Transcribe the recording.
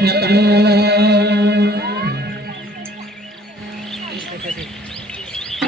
Krishna mm -hmm. Krishna